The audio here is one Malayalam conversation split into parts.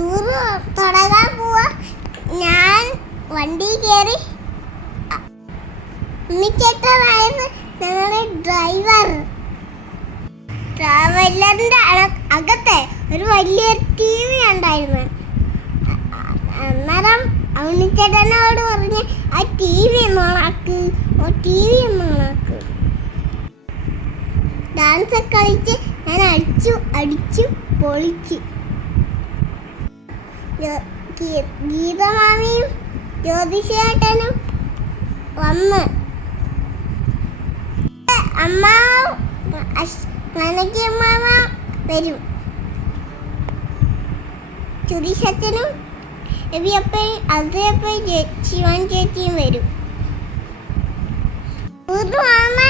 ടൂറ് തുടങ്ങാൻ പോവാ. ഞാൻ വണ്ടി കയറി ഉണ്ണിച്ചേട്ടനായിരുന്നു ഞങ്ങളുടെ ഡ്രൈവർ ട്രാവലറിന്റെ അക- അകത്തെ ഒരു വലിയ ടി വി ഉണ്ടായിരുന്നു അന്നേരം ഉണ്ണിച്ചേട്ടനോട് പറഞ്ഞ് ആ ടി വി നോണാക്ക് ഓ ടി വി നോണാക്ക് ഡാൻസ് കളിച്ച് ഞാൻ അടിച്ചു അടിച്ചു പൊളിച്ച്. ഗീതമാമിയും ജ്യോതിഷേട്ടനും വന്ന്. അമ്മ നനയ്ക്ക് അമ്മാവ വരും. ചുരിശച്ചനും എവിയപ്പയും അതിയപ്പയും ശിവൻ ചേച്ചിയും വരും. ഒരു സന്തോഷത്തിലാണ്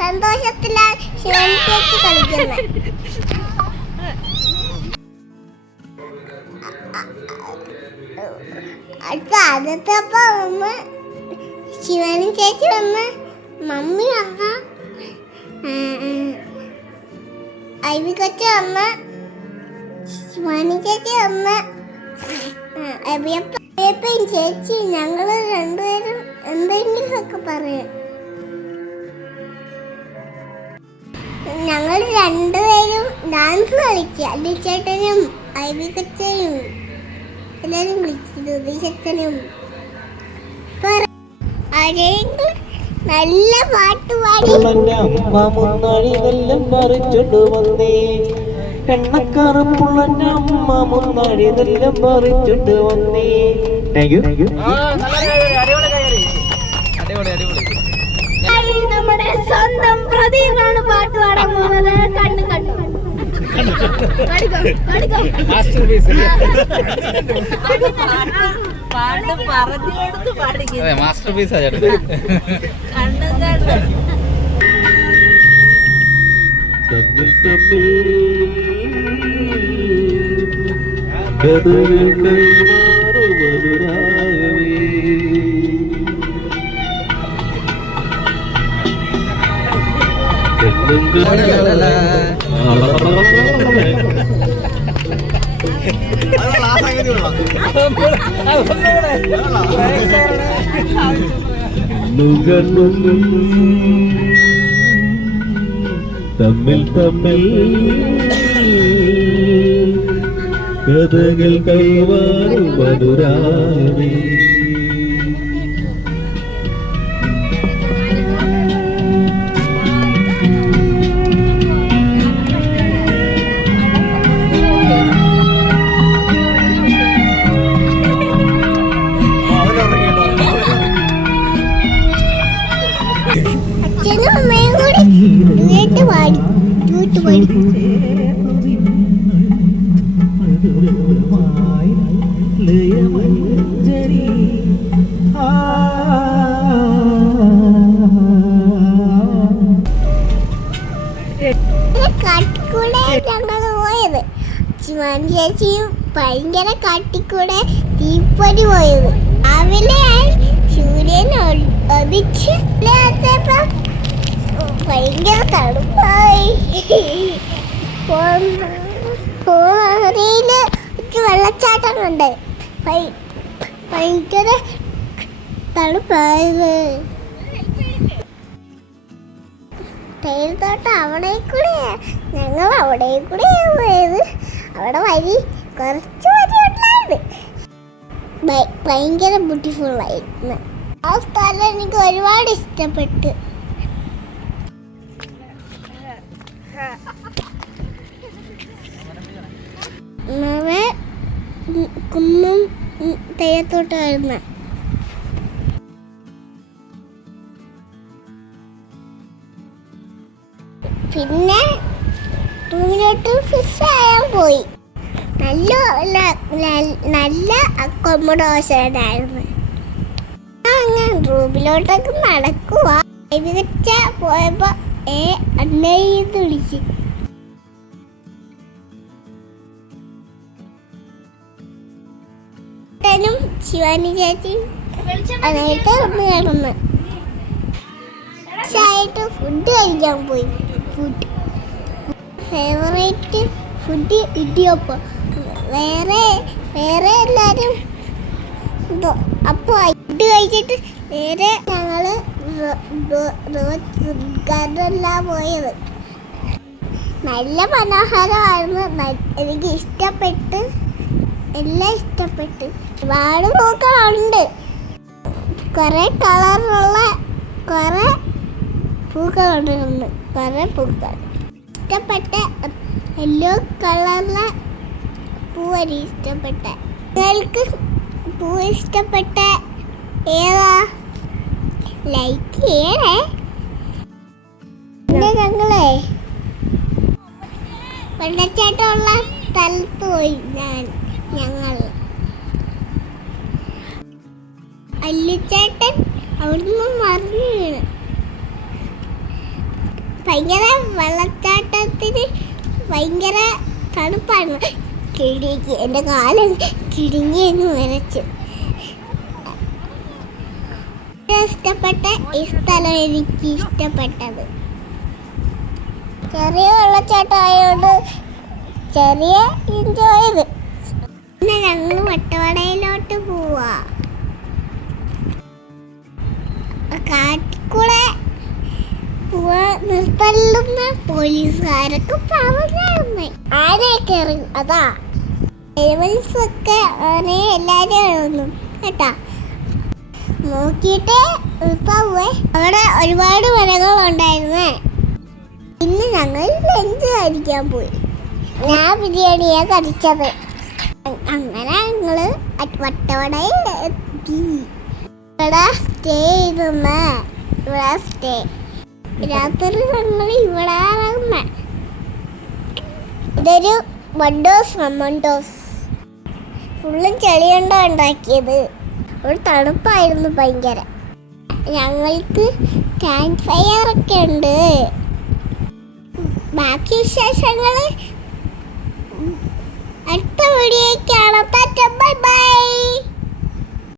സന്തോഷത്തിലാ ശിവൻ ചേച്ചി കളിക്കുന്നത്. അടുത്ത ആദ്യത്തെ വന്ന് ശിവനും ചേച്ചി വന്ന് മമ്മി വന്ന? ഐവി കൊച്ച വന്ന് ശിവാനി ചേച്ചി വന്ന് എബിയപ്പയും ചേച്ചി ഞങ്ങൾ രണ്ടുപേരും എന്തെങ്കിലുമൊക്കെ പറയും. ഞങ്ങൾ രണ്ടുപേരും ഡാൻസ് കളിച്ചു അല്ലിച്ചേട്ടനും ഐവി കൊച്ചനും എല്ലാരും വിളിച്ചത് ദുബിശക്തനും ആരെങ്കിലും നല്ല പാട്ട് പാടി അമ്മ മുന്നാഴി നെല്ലം പറിച്ചോണ്ട് വന്നേ. എണ്ണക്കറുപ്പുള്ള അമ്മ മുന്നാഴി നെല്ലം പറിച്ചോണ്ട് വന്നേ. താങ്ക് യു നമ്മുടെ സ്വന്തം പ്രദീപാണ് പാട്ട് പാടാൻ പോകുന്നത്. കണ്ണു കണ്ണു. കൊടുത്ത് പാടിക്കും അതെ മാസ്റ്റർ പീസാ ചേട്ടൻ കണ്ണും കണ്ണും. തമ്മിൽ തമ്മിൽ കഥകൾ തമ്മിൽ തമ്മിൽ കഥകൾ കൈവാറും അനുരാഗമേ വീട്ട് പാടി മധുരമായി ലയമഞ്ജരി ആ കാട്ടിക്കൂടെ ഞങ്ങൾ പോയത്. ശിവാനി ചേച്ചിയും ഭയങ്കര കാട്ടിക്കൂടെ തീപ്പൊരി പോയത്. രാവിലെ സൂര്യൻ ഒതിച്ച് ഭയങ്കര തണുപ്പായി. പോന്നറിയിൽ ഒരു വെള്ളച്ചാട്ടം ഭയ- ഭയങ്കര തണുപ്പായത്. തേയിലത്തോട്ടം അവിടെ കൂടെ ഞങ്ങൾ അവിടെ കൂടെ പോയത്. അവിടെ വരി കുറച്ച് വരി ഉണ്ടായിരുന്നു ഭയങ്കര ബ്യൂട്ടിഫുൾ ആയിരുന്നു. ആ സ്ഥലം എനിക്ക് ഒരുപാട് ഇഷ്ടപ്പെട്ടു. കുന്നും തേയിലത്തോട്ടമായിരുന്നു പിന്നെ റൂമിലോട്ട് ഫിഷ് ആയാൽ പോയി. നല്ല നല്ല അക്കോമഡേഷൻ ആയിരുന്നു ഞാൻ റൂമിലോട്ടൊക്കെ നടക്കുവാ. വെച്ച പോയപ്പോ ഏ അന്നേ വിളിച്ച്. നും ശിവാനി ചേച്ചി അതായിട്ട് ഒന്ന് കിടന്ന്. ഫുഡ് കഴിക്കാൻ പോയി. Food favourite food idiyappam. വേറെ വേറെ എല്ലാരും അപ്പോൾ അപ്പൊ ഫുഡ് കഴിച്ചിട്ട് നേരെ ഞങ്ങൾ റോസ് ഗാർഡനിലാണ് പോയത്. നല്ല മനോഹരമായിരുന്നു. എനിക്ക് ഇഷ്ടപ്പെട്ട് എല്ലാം ഇഷ്ടപ്പെട്ട്. ഒരുപാട് പൂക്കളുണ്ട്. കുറെ കളറുള്ള കുറെ പൂക്കളുണ്ട് കുറെ പൂക്കൾ. ഇഷ്ടപ്പെട്ട യെല്ലോ കളറിലെ പൂവരി ഇഷ്ടപ്പെട്ട. നിങ്ങൾക്ക് പൂ ഇഷ്ടപ്പെട്ട ഏതാ? ലൈക്ക് ചെയ്യണേ. പിന്നെ ഞങ്ങളെ വെള്ളച്ചാട്ടമുള്ള സ്ഥലത്ത് പോയി ഞാൻ. ഞങ്ങൾ. അല്ലിച്ചേട്ടൻ അവിടുന്ന് മറിഞ്ഞു ഭയങ്കര വെള്ളച്ചാട്ടത്തിന് ഭയങ്കര തണുപ്പാണ്. കിടിക്ക് എന്റെ കാലം കിടുങ്ങി എന്ന് വരച്ചു. ഇഷ്ടപ്പെട്ട ഈ സ്ഥലം എനിക്ക് ഇഷ്ടപ്പെട്ടത്. ചെറിയ വെള്ളച്ചാട്ടം ചെറിയ എൻജോയ് ചെയ്ത് ഞങ്ങൾ വട്ടവടയിലോട്ട് പോവാ. കാട്ടിക്കൂടെ പോവാ നിർത്തല്ലുന്ന പോലീസുകാരൊക്കെ പറഞ്ഞായിരുന്നു. ആനയൊക്കെ ഇറങ്ങും അതാ. ഒക്കെ ആനയെ എല്ലാരും ഇറങ്ങും കേട്ടാ? നോക്കിയിട്ട് പോവേ അവിടെ ഒരുപാട് മരങ്ങളുണ്ടായിരുന്നേ. ഇന്ന് ഞങ്ങൾ ലഞ്ച് കഴിക്കാൻ പോയി. ഞാൻ ബിരിയാണിയാ കഴിച്ചത് അങ്ങനെ ഞങ്ങൾ അറ്റ് വട്ടവടയിൽ എത്തി. ഇവിടെ സ്റ്റേ ചെയ്തെന്ന്. ഇവിടെ സ്റ്റേ രാത്രി ഞങ്ങൾ ഇവിടെ ഇറങ്ങുന്ന. ഇതൊരു മണ്ടോസ് മണ്ടോസ് ഫുള്ളും ചെളിയുണ്ടോ ഉണ്ടാക്കിയത്? ഒരു തണുപ്പായിരുന്നു ഭയങ്കര. ഞങ്ങൾക്ക് ക്യാമ്പ് ഫയർ ഒക്കെ ഉണ്ട്. ബാക്കി വിശേഷങ്ങൾ അടുത്ത വീഡിയോയ്ക്കാണ് ബൈ ബൈ